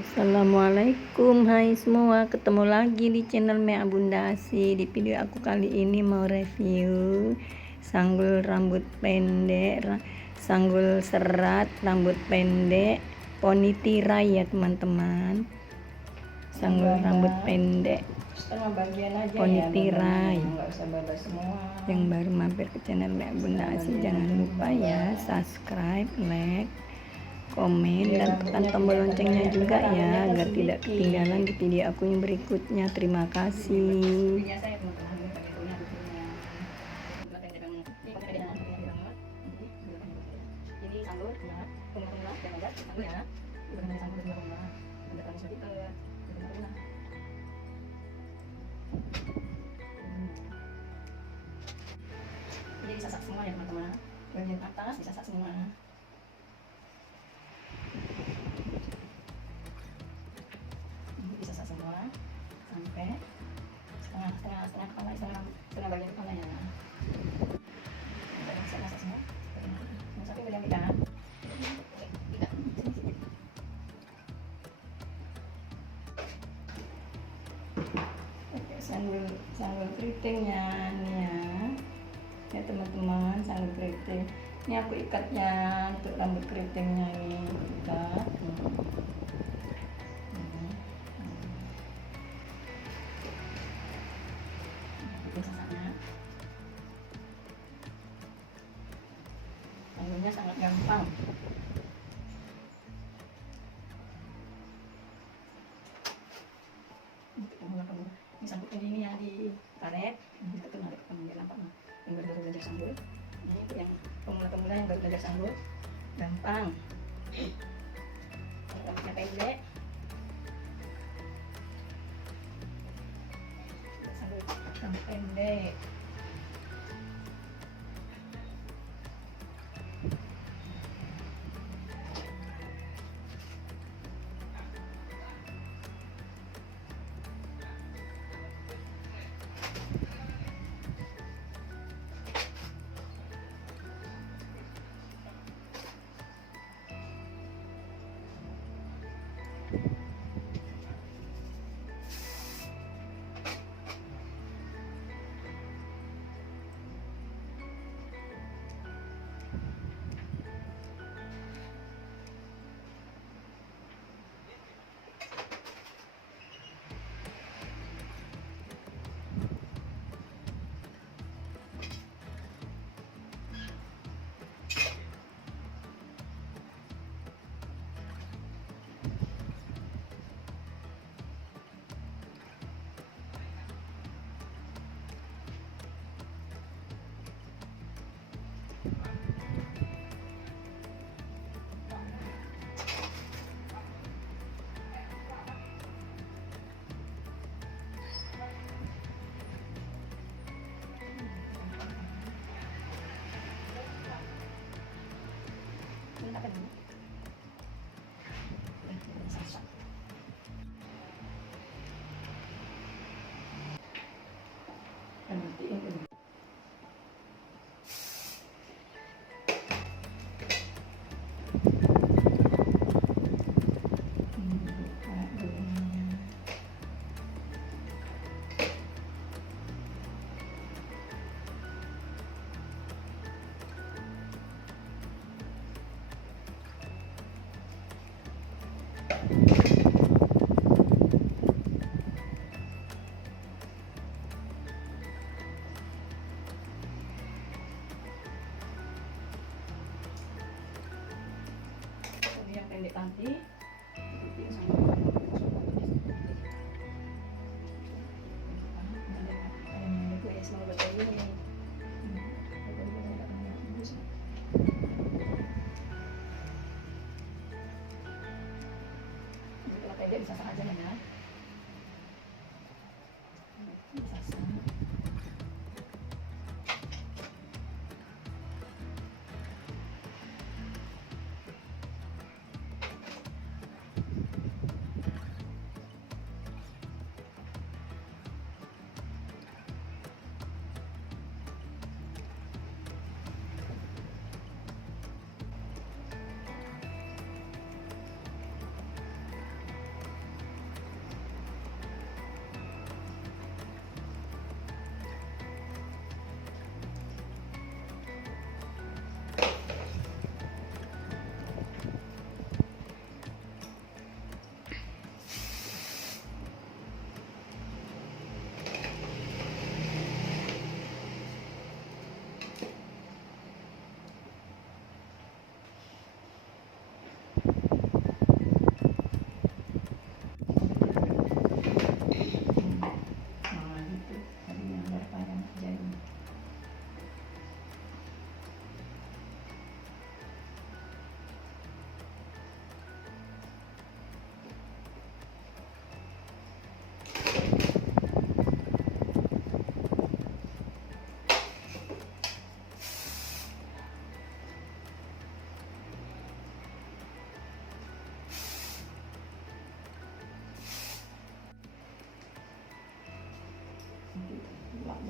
Assalamualaikum, hai semua, ketemu lagi di channel Mea Bunda Asi. Di video aku kali ini mau review sanggul rambut pendek, sanggul serat rambut pendek poni tirai ya teman-teman. Sanggul rambut pendek setengah bagian aja poni ya, tirai. nggak usah babas semua. Yang baru mampir ke channel Mea Bunda Asi, jangan lupa ya subscribe, like, komen, dan tekan tombol loncengnya juga ya agar tidak ketinggalan di video aku yang berikutnya. Terima kasih. Jadi disasak semua ya teman-teman, bagian atas disasak semua. Disasak semua sampai setengah kepala, setengah bagian kepalanya. Disasak semua. Satu beda-beda. Oke, sanggul keritingnya nih ya teman-teman, sanggul keriting. Ini aku ikatnya untuk rambut keritingnya ini, ikat. Sanggulnya sangat gampang. Ini sambut ini yang ditarik, kita tuh narik ke nampak yang baru belajar sanggul. Ini untuk yang pemula yang baru belajar sanggul, gampang. Rambutnya pendek, sanggul rambut pendek. Yang pendek tadi pendek bisa saja ya.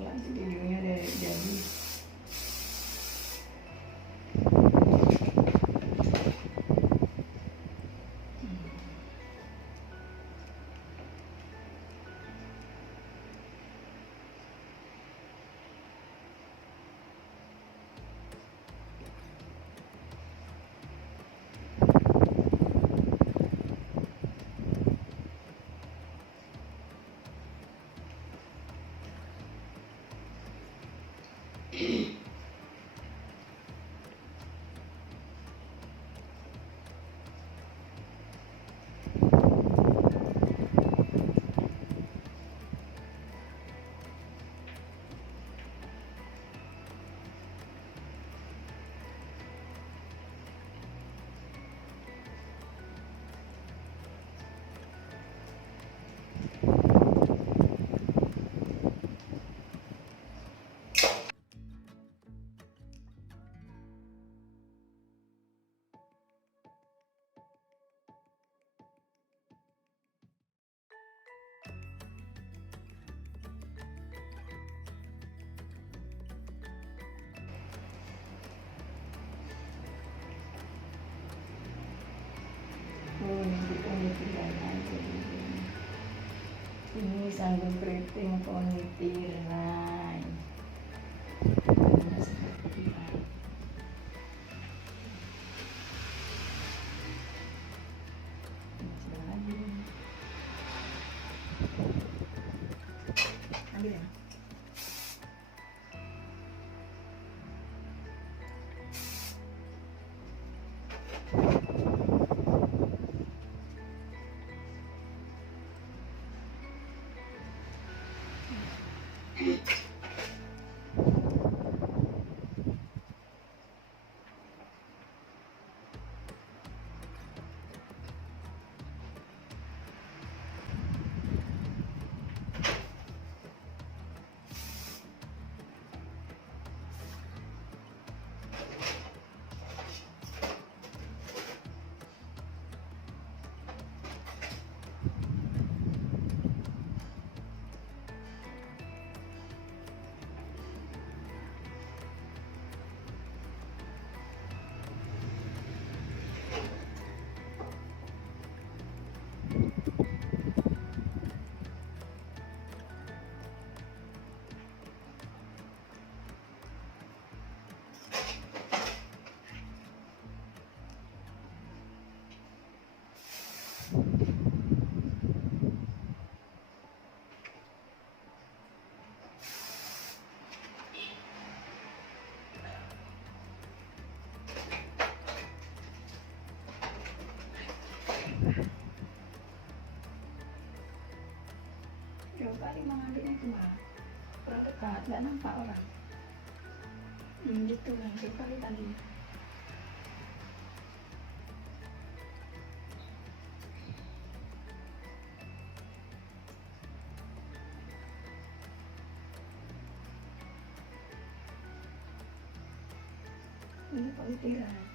pulang itu videonya udah jadi. Ini sanggul keriting poni tirai. Ambil ya. Coba di mengambilnya kemana? Kurang dekat, nggak nampak orang. Gitu kan, coba tadi. Ini poni tirai.